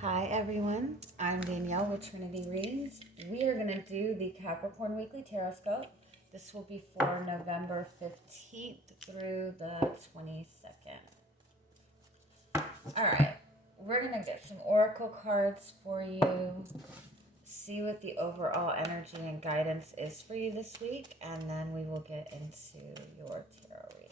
Hi everyone, I'm Danielle with Trinity Readings. We are going to do the Capricorn Weekly Tarotscope. This will be for November 15th through the 22nd. Alright, we're going to get some oracle cards for you, see what the overall energy and guidance is for you this week, and then we will get into your tarot reading.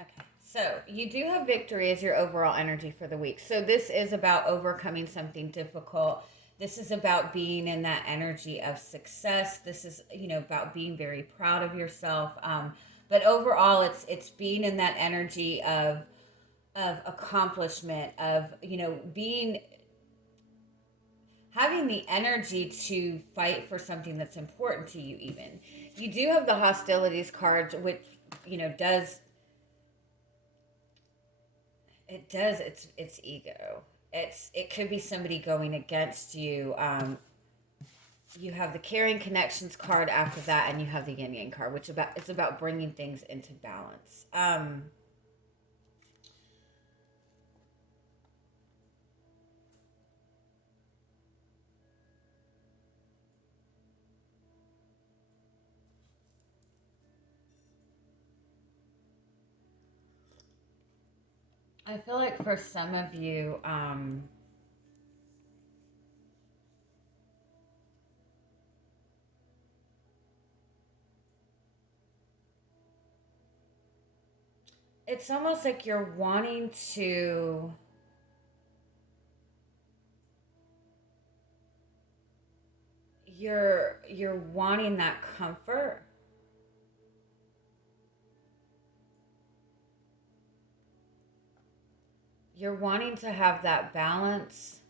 Okay, so you do have victory as your overall energy for the week. So this is about overcoming something difficult. This is about being in that energy of success. This is, about being very proud of yourself. But overall, it's being in that energy of accomplishment, of being having the energy to fight for something that's important to you. Even you do have the hostilities card, which does it does. It's ego. It could be somebody going against you. You have the carrying connections card after that, and you have the yin yang card, which it's about bringing things into balance. I feel like for some of you, it's almost like you're wanting to. You're wanting that comfort. You're wanting to have that balance.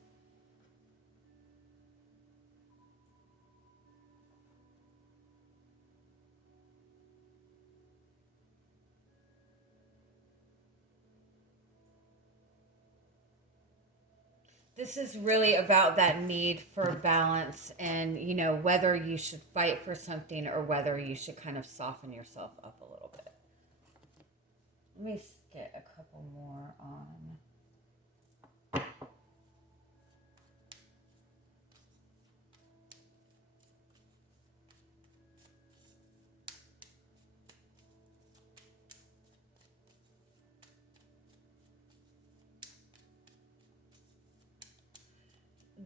This is really about that need for balance and, whether you should fight for something or whether you should kind of soften yourself up a little bit. Let me get a couple more on.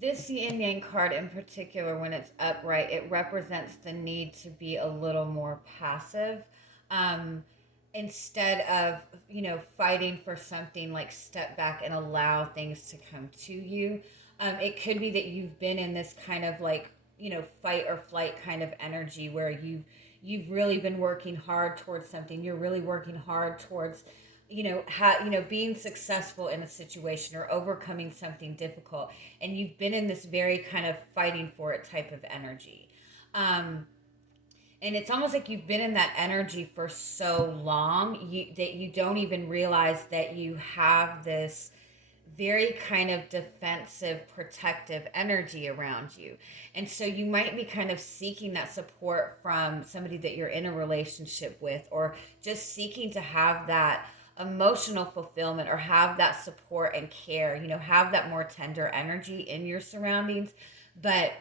This yin yang card in particular, when it's upright, it represents the need to be a little more passive. Um, Instead of, fighting for something, like step back and allow things to come to you. It could be that you've been in this kind of like, fight or flight kind of energy where you've really been working hard towards something. You're really working hard towards being successful in a situation or overcoming something difficult, and you've been in this very kind of fighting for it type of energy. um and it's almost like you've been in that energy for so long that you don't even realize that you have this very kind of defensive, protective energy around you. And so you might be kind of seeking that support from somebody that you're in a relationship with, or just seeking to have that emotional fulfillment or have that support and care, have that more tender energy in your surroundings. But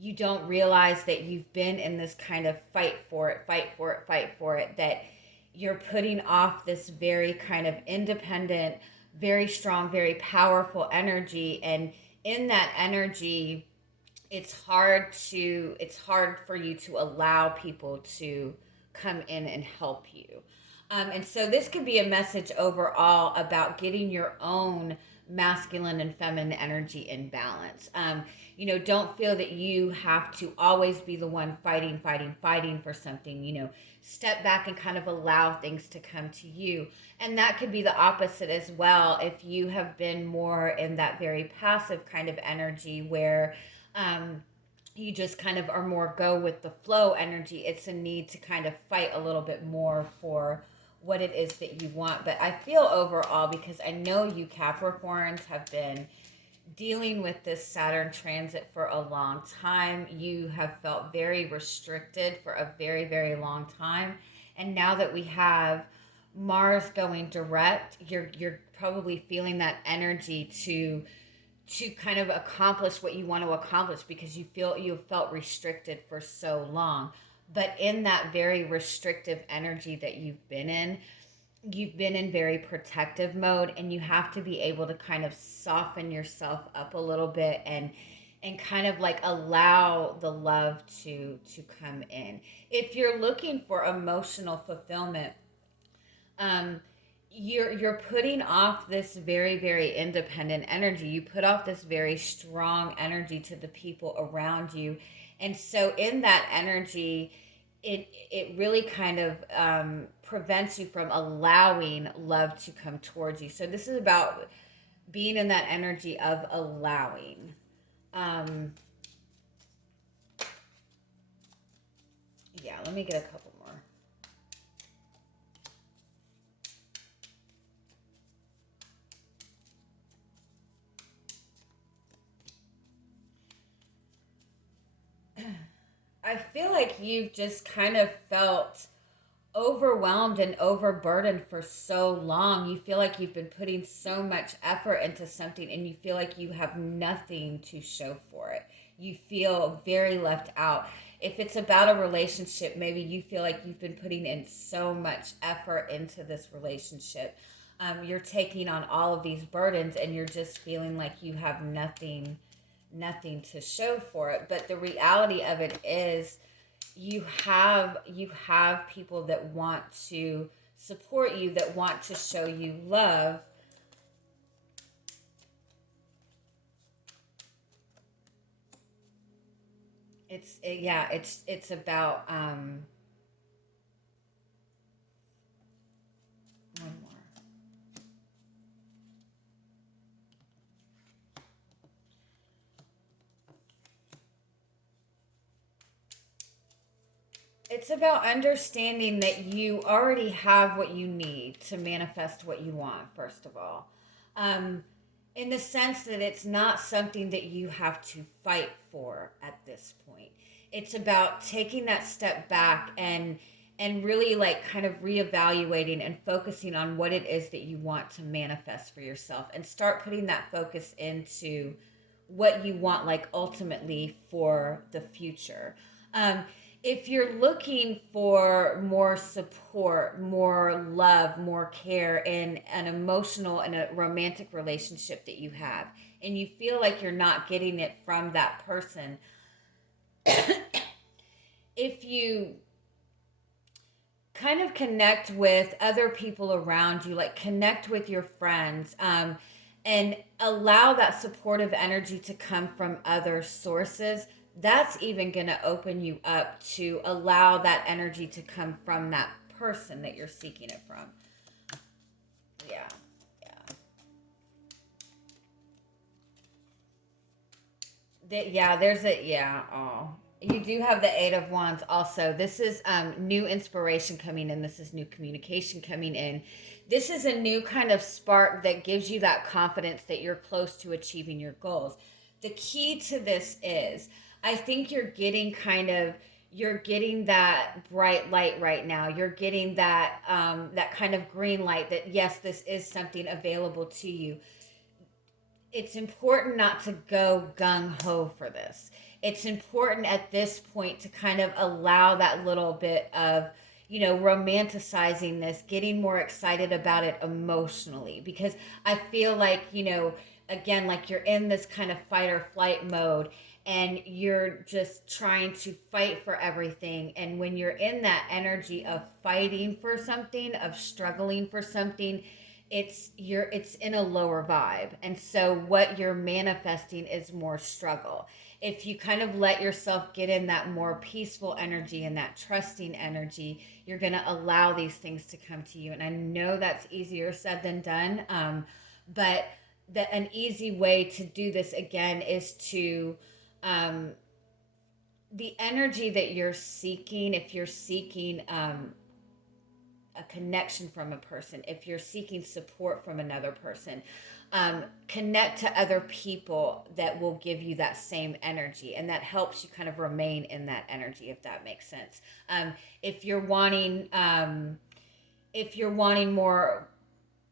you don't realize that you've been in this kind of fight for it, fight for it, fight for it, that you're putting off this very kind of independent, very strong, very powerful energy. And in that energy, it's hard for you to allow people to come in and help you. And so this could be a message overall about getting your own masculine and feminine energy in balance. Don't feel that you have to always be the one fighting, fighting, fighting for something. Step back and kind of allow things to come to you. And that could be the opposite as well. If you have been more in that very passive kind of energy where, um, you just kind of are more go with the flow energy. It's a need to kind of fight a little bit more for what it is that you want. But I feel overall, because I know you Capricorns have been dealing with this Saturn transit for a long time. You have felt very restricted for a very, very long time. And now that we have Mars going direct, you're probably feeling that energy to kind of accomplish what you want to accomplish, because you've felt restricted for so long. But in that very restrictive energy that you've been in very protective mode, and you have to be able to kind of soften yourself up a little bit and kind of like allow the love to come in. If you're looking for emotional fulfillment, um you're putting off this very, very independent energy. You put off this very strong energy to the people around you. And so in that energy, it really kind of prevents you from allowing love to come towards you. So this is about being in that energy of allowing. um yeah, let me get a couple more. I feel like you've just kind of felt overwhelmed and overburdened for so long. You feel like you've been putting so much effort into something, and you feel like you have nothing to show for it. You feel very left out. If it's about a relationship, maybe you feel like you've been putting in so much effort into this relationship. You're taking on all of these burdens, and you're just feeling like you have nothing to show for it. But the reality of it is, you have people that want to support you, that want to show you love. Yeah, it's about one more. It's about understanding that you already have what you need to manifest what you want, first of all. Um, in the sense that it's not something that you have to fight for at this point. It's about taking that step back and really like kind of reevaluating and focusing on what it is that you want to manifest for yourself, and start putting that focus into what you want, like ultimately for the future. Um, if you're looking for more support, more love, more care in an emotional and a romantic relationship that you have, and you feel like you're not getting it from that person, if you kind of connect with other people around you, like connect with your friends, and allow that supportive energy to come from other sources, that's even going to open you up to allow that energy to come from that person that you're seeking it from. Yeah, yeah. Yeah, there's a, yeah, oh. You do have the Eight of Wands also. This is new inspiration coming in. This is new communication coming in. This is a new kind of spark that gives you that confidence that you're close to achieving your goals. The key to this is, I think you're getting that bright light right now. You're getting that kind of green light that yes, this is something available to you. It's important not to go gung ho for this. It's important at this point to kind of allow that little bit of, romanticizing this, getting more excited about it emotionally. Because I feel like, again, like you're in this kind of fight or flight mode, and you're just trying to fight for everything. And when you're in that energy of fighting for something, of struggling for something, it's in a lower vibe, and so what you're manifesting is more struggle. If you kind of let yourself get in that more peaceful energy and that trusting energy, you're going to allow these things to come to you. And I know that's easier said than done, but an easy way to do this again is to um, the energy that you're seeking, if you're seeking a connection from a person, if you're seeking support from another person, connect to other people that will give you that same energy, and that helps you kind of remain in that energy, if that makes sense. If you're wanting,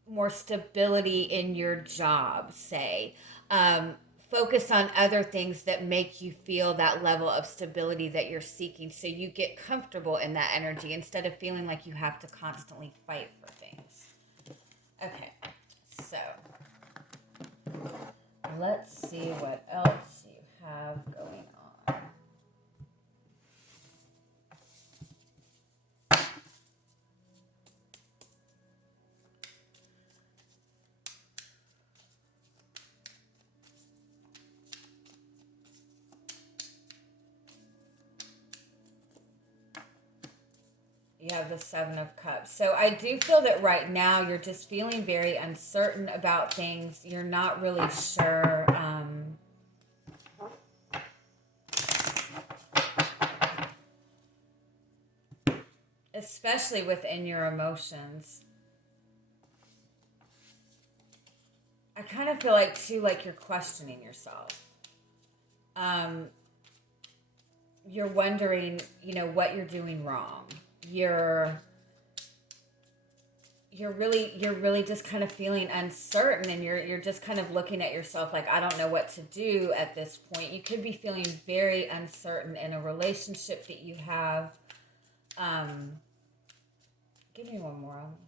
more stability in your job, say, um, focus on other things that make you feel that level of stability that you're seeking, so you get comfortable in that energy instead of feeling like you have to constantly fight for things. Okay, so let's see what else you have going on. You have the Seven of Cups. So I do feel that right now you're just feeling very uncertain about things. You're not really sure. Especially within your emotions. I kind of feel like, too, like you're questioning yourself. You're wondering, what you're doing wrong. You're really just kind of feeling uncertain, and you're just kind of looking at yourself like, I don't know what to do at this point. You could be feeling very uncertain in a relationship that you have. Give me one more on this.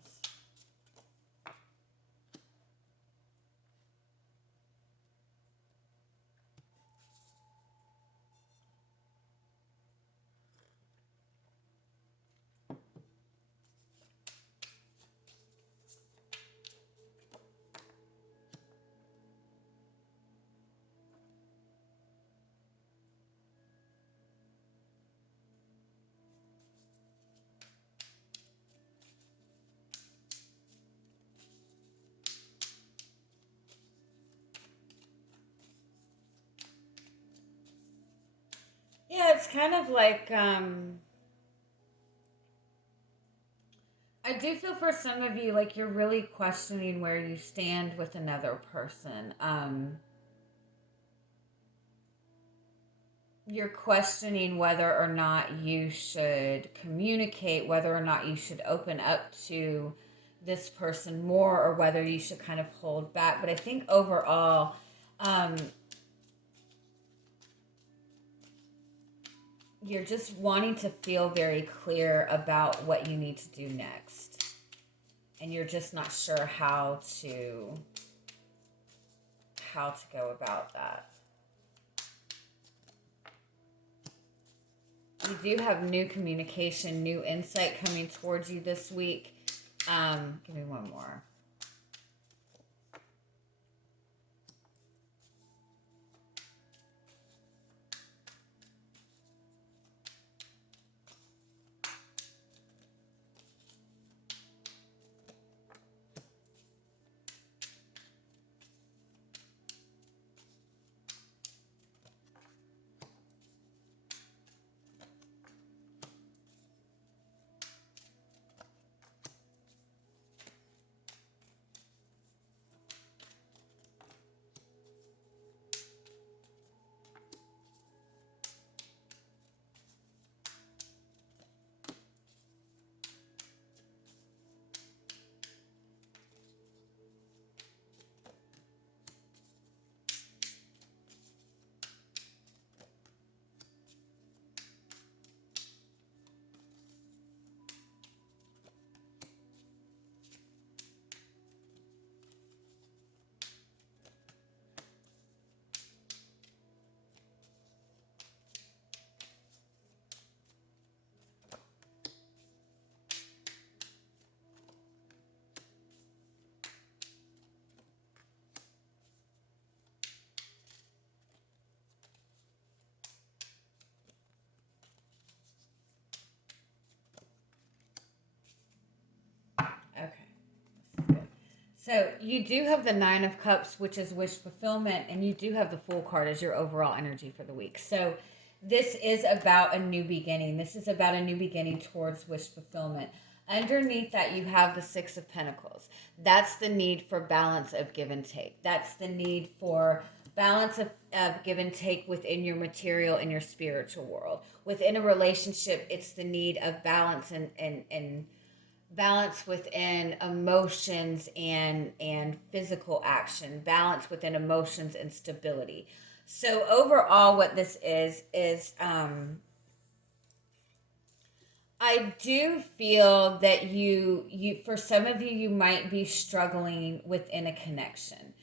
Yeah, it's kind of like, I do feel for some of you like you're really questioning where you stand with another person. You're questioning whether or not you should communicate, whether or not you should open up to this person more, or whether you should kind of hold back. But I think overall, you're just wanting to feel very clear about what you need to do next. And you're just not sure how to go about that. You do have new communication, new insight coming towards you this week. Give me one more. Okay. Good. So you do have the Nine of Cups, which is wish fulfillment, and you do have the Fool card as your overall energy for the week. So This is about a new beginning. This is about a new beginning towards wish fulfillment. Underneath that, you have the Six of Pentacles. That's the need for balance of give and take. That's the need for balance of give and take within your material and your spiritual world. Within a relationship, it's the need of balance and balance within emotions and physical action, balance within emotions and stability. So overall, what this is I do feel that you for some of you, you might be struggling within a connection.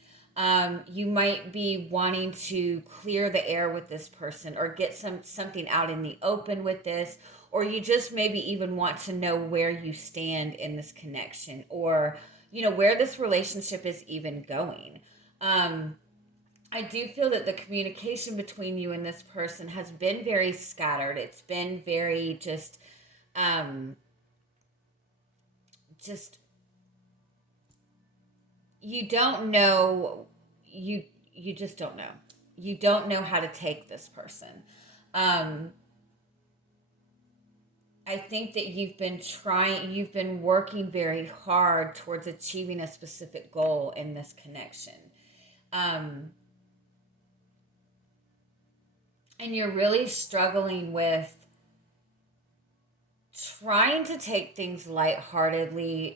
You might be wanting to clear the air with this person or get something out in the open with this, or you just maybe even want to know where you stand in this connection, or where this relationship is even going. I do feel that the communication between you and this person has been very scattered. It's been very um, just you don't know you just don't know. You don't know how to take this person. Um, I think that you've been working very hard towards achieving a specific goal in this connection. Um, and you're really struggling with trying to take things lightheartedly,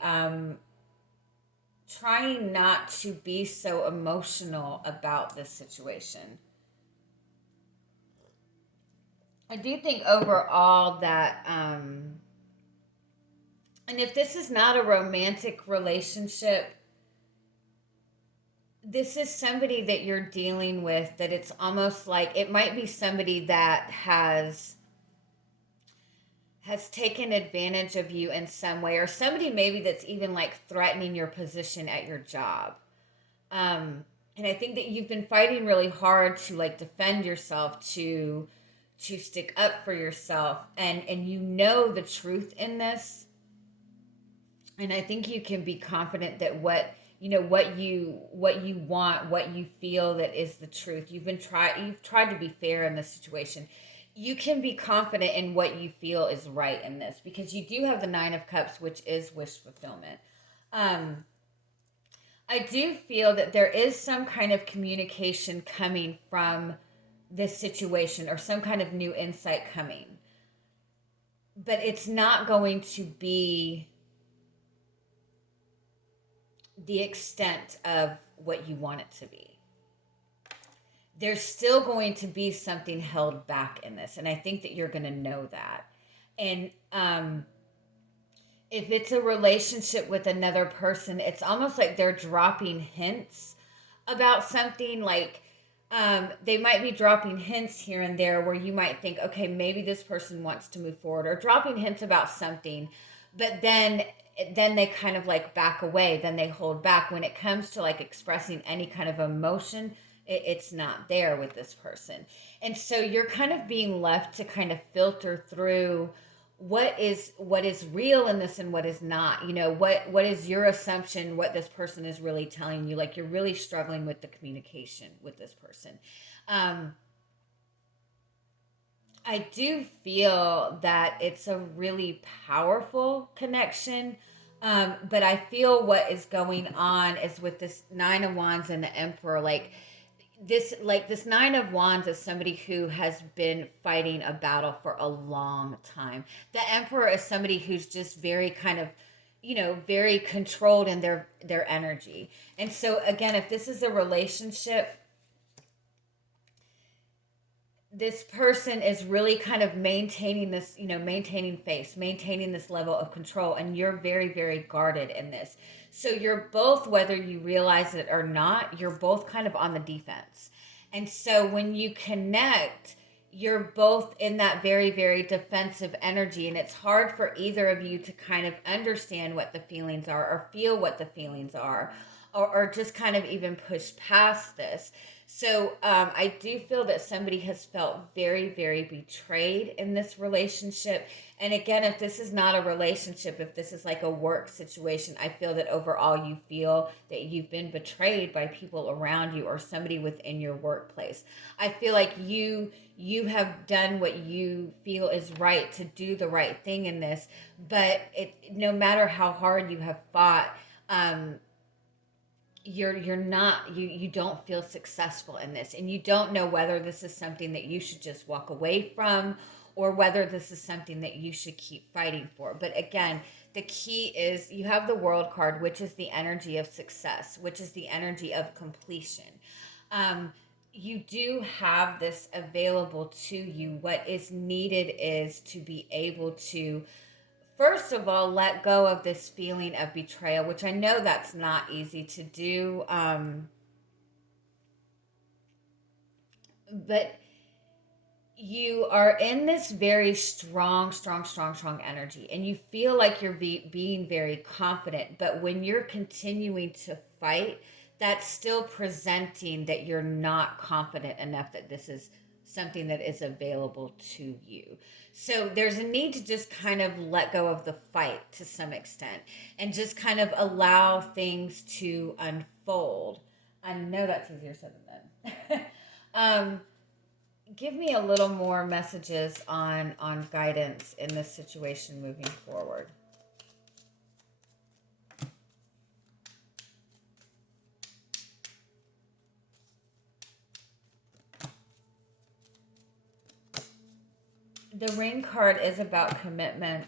trying not to be so emotional about this situation. I do think overall that, and if this is not a romantic relationship, this is somebody that you're dealing with, that it's almost like it might be somebody that has taken advantage of you in some way, or somebody maybe that's even like threatening your position at your job. And I think that you've been fighting really hard to like defend yourself, to stick up for yourself, and you know the truth in this. And I think you can be confident that what you want, what you feel that is the truth. You've tried to be fair in this situation. You can be confident in what you feel is right in this, because you do have the Nine of Cups, which is wish fulfillment. Um, I do feel that there is some kind of communication coming from this situation, or some kind of new insight coming. But it's not going to be the extent of what you want it to be. There's still going to be something held back in this. And I think that you're going to know that. And if it's a relationship with another person, it's almost like they're dropping hints about something. Like they might be dropping hints here and there where you might think, okay, maybe this person wants to move forward, or dropping hints about something. But then they kind of like back away, then they hold back when it comes to like expressing any kind of emotion. It's not there with this person. And so you're kind of being left to kind of filter through what is real in this and what is not. What is your assumption, what this person is really telling you. Like, you're really struggling with the communication with this person. I do feel that it's a really powerful connection. But I feel what is going on is with this Nine of Wands and the Emperor, this Nine of Wands is somebody who has been fighting a battle for a long time. The Emperor is somebody who's just very kind of, very controlled in their energy. And so again, if this is a relationship, this person is really kind of maintaining this, maintaining face, maintaining this level of control, and you're very, very guarded in this. So you're both, whether you realize it or not, you're both kind of on the defense. And so when you connect, you're both in that very, very defensive energy, and it's hard for either of you to kind of understand what the feelings are, or feel what the feelings are, or just kind of even push past this. So I do feel that somebody has felt very, very betrayed in this relationship. And again, if this is not a relationship, if this is like a work situation, I feel that overall you feel that you've been betrayed by people around you or somebody within your workplace. I feel like you have done what you feel is right to do the right thing in this, but it no matter how hard you have fought, um, you're not you don't feel successful in this, and you don't know whether this is something that you should just walk away from or whether this is something that you should keep fighting for. But again, the key is you have the world card, which is the energy of success, which is the energy of completion. um, you do have this available to you. What is needed is to be able to, first of all, let go of this feeling of betrayal, which I know that's not easy to do. But you are in this very strong, strong, strong, strong energy, and you feel like you're being very confident. But when you're continuing to fight, that's still presenting that you're not confident enough that this is something that is available to you. So there's a need to just kind of let go of the fight to some extent and just kind of allow things to unfold. I know that's easier said than done. Give me a little more messages on guidance in this situation moving forward. The ring card is about commitment.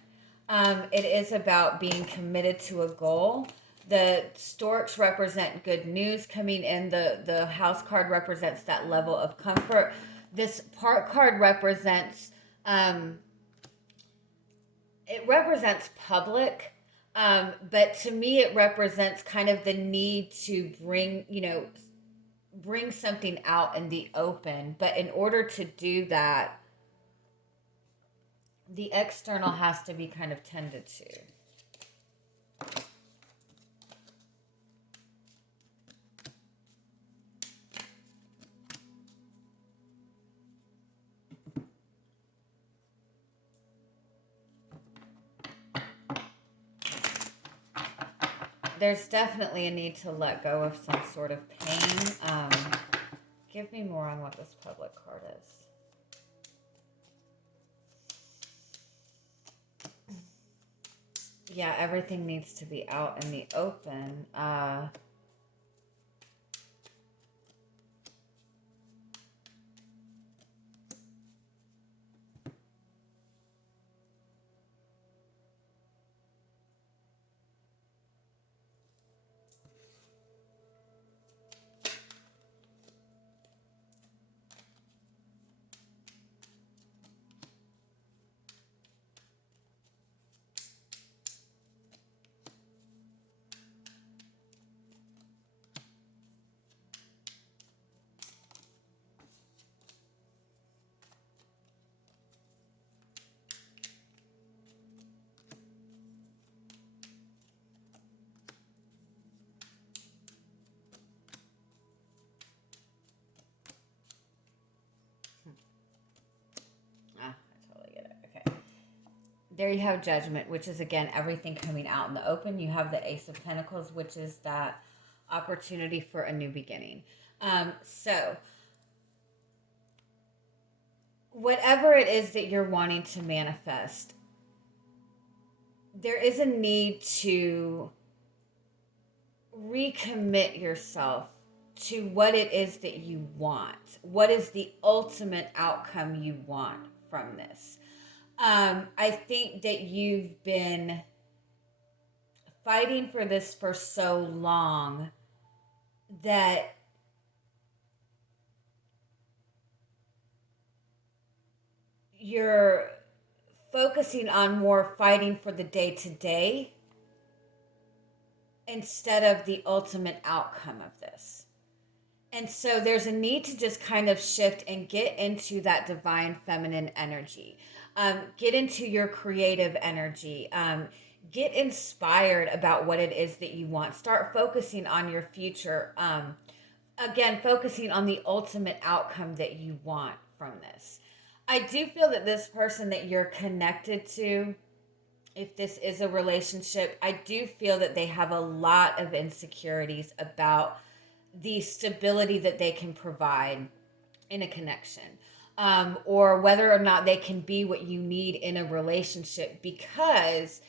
It is about being committed to a goal. The storks represent good news coming in. The house card represents that level of comfort. This part card represents it represents public, but to me it represents kind of the need to bring something out in the open. But in order to do that, the external has to be kind of tended to. There's definitely a need to let go of some sort of pain. Give me more on what this public card is. Yeah, everything needs to be out in the open. I totally get it. Okay. There you have Judgment, which is again everything coming out in the open. You have the Ace of Pentacles, which is that opportunity for a new beginning. So whatever it is that you're wanting to manifest, there is a need to recommit yourself to what it is that you want. What is the ultimate outcome you want from this? I think that you've been fighting for this for so long that you're focusing on more fighting for the day to day instead of the ultimate outcome of this. And so there's a need to just kind of shift and get into that divine feminine energy. Get into your creative energy. Get inspired about what it is that you want. Start focusing on your future. again, focusing on the ultimate outcome that you want from this. I do feel that this person that you're connected to, if this is a relationship, I do feel that they have a lot of insecurities about the stability that they can provide in a connection, or whether or not they can be what you need in a relationship, because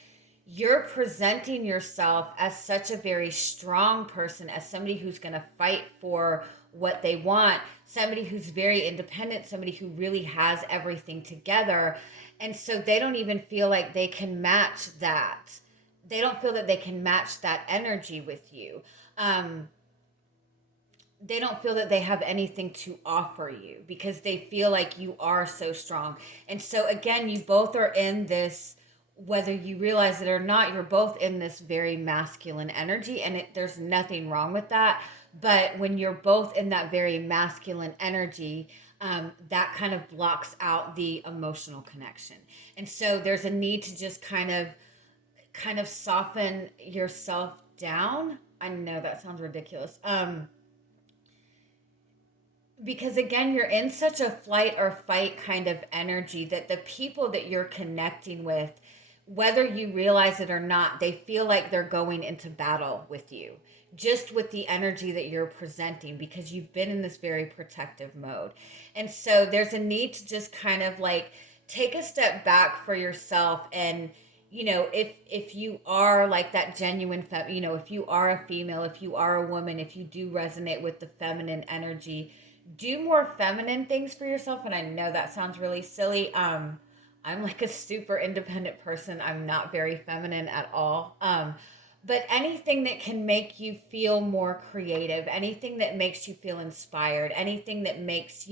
you're presenting yourself as such a very strong person, as somebody who's going to fight for what they want, somebody who's very independent, somebody who really has everything together. And so they don't even feel like they can match that. They don't feel that they can match that energy with you. They don't feel that they have anything to offer you because they feel like you are so strong. And so, again, you both are in this, whether you realize it or not, you're both in this very masculine energy, and there's nothing wrong with that. But when you're both in that very masculine energy, that kind of blocks out the emotional connection. And so there's a need to just kind of soften yourself down. I know that sounds ridiculous. Because again, you're in such a flight or fight kind of energy that the people that you're connecting with, whether you realize it or not, they feel like they're going into battle with you, just with the energy that you're presenting, because you've been in this very protective mode. And so there's a need to just kind of like take a step back for yourself. And if you are like that genuine if you are a female, if you are a woman, if you do resonate with the feminine energy, do more feminine things for yourself. And I know that sounds really silly. I'm like a super independent person. I'm not very feminine at all. But anything that can make you feel more creative, anything that makes you feel inspired, anything that makes,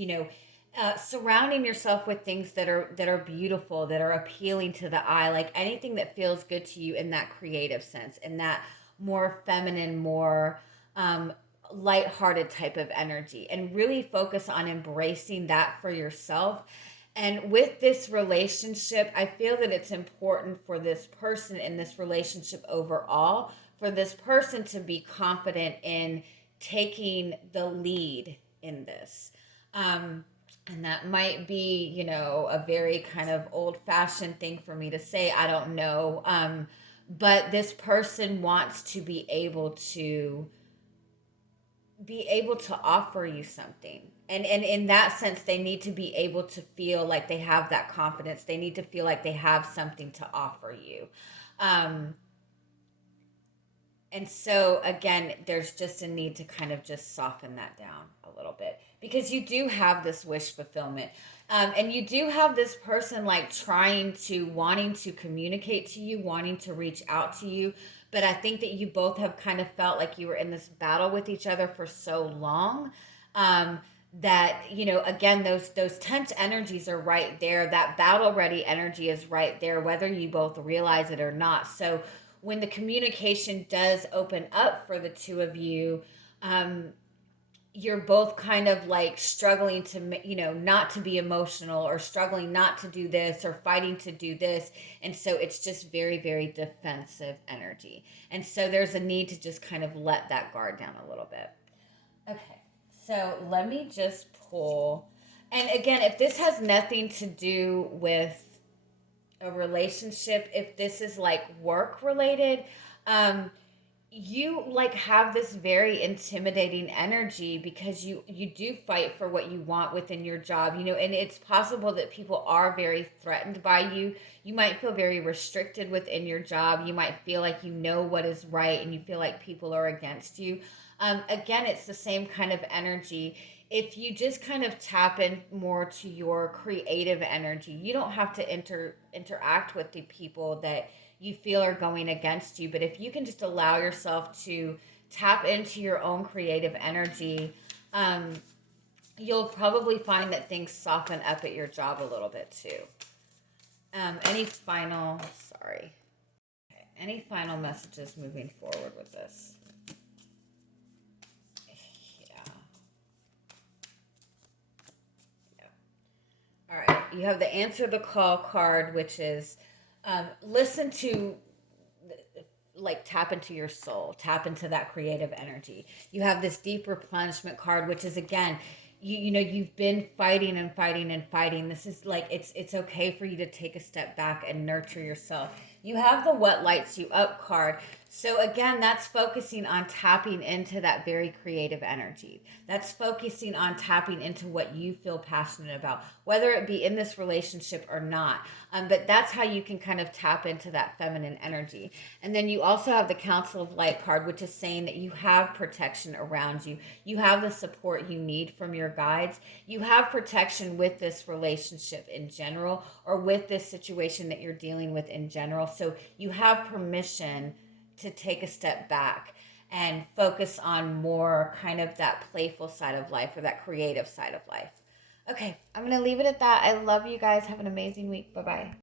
surrounding yourself with things that are beautiful, that are appealing to the eye, like anything that feels good to you in that creative sense, in that more feminine, more lighthearted type of energy, and really focus on embracing that for yourself. And with this relationship, I feel that it's important for this person in this relationship overall, for this person to be confident in taking the lead in this. And that might be, a very kind of old fashioned thing for me to say. I don't know. But this person wants to be able to offer you something, and in that sense they need to be able to feel like they have that confidence. They need to feel like they have something to offer you. Um, and so again, there's just a need to kind of just soften that down a little bit, because you do have this wish fulfillment. And you do have this person like wanting to communicate to you, wanting to reach out to you. But I think that you both have kind of felt like you were in this battle with each other for so long, that, again, those tense energies are right there. That battle ready energy is right there, whether you both realize it or not. So when the communication does open up for the two of you, you're both kind of like struggling to, not to be emotional, or struggling not to do this, or fighting to do this. And so it's just very, very defensive energy. And so there's a need to just kind of let that guard down a little bit. Okay. So let me just pull. And again, if this has nothing to do with a relationship, if this is like work related, um, you like have this very intimidating energy, because you do fight for what you want within your job, and it's possible that people are very threatened by you. You might feel very restricted within your job. You might feel like you know what is right, and you feel like people are against you. Again, it's the same kind of energy. If you just kind of tap in more to your creative energy, you don't have to interact with the people that you feel are going against you. But if you can just allow yourself to tap into your own creative energy, um, you'll probably find that things soften up at your job a little bit too. Sorry. Okay, any final messages moving forward with this? Yeah. All right. You have the answer the call card, which is, um, listen to like tap into your soul, tap into that creative energy. You have this deep replenishment card, which is again, you know, you've been fighting and fighting and fighting. This is like, it's okay for you to take a step back and nurture yourself. You have the what lights you up card. So again, that's focusing on tapping into that very creative energy. That's focusing on tapping into what you feel passionate about, whether it be in this relationship or not. But that's how you can kind of tap into that feminine energy. And then you also have the Council of Light card, which is saying that you have protection around you. You have the support you need from your guides. You have protection with this relationship in general, or with this situation that you're dealing with in general. So you have permission to take a step back and focus on more kind of that playful side of life, or that creative side of life. Okay, I'm going to leave it at that. I love you guys. Have an amazing week. Bye-bye.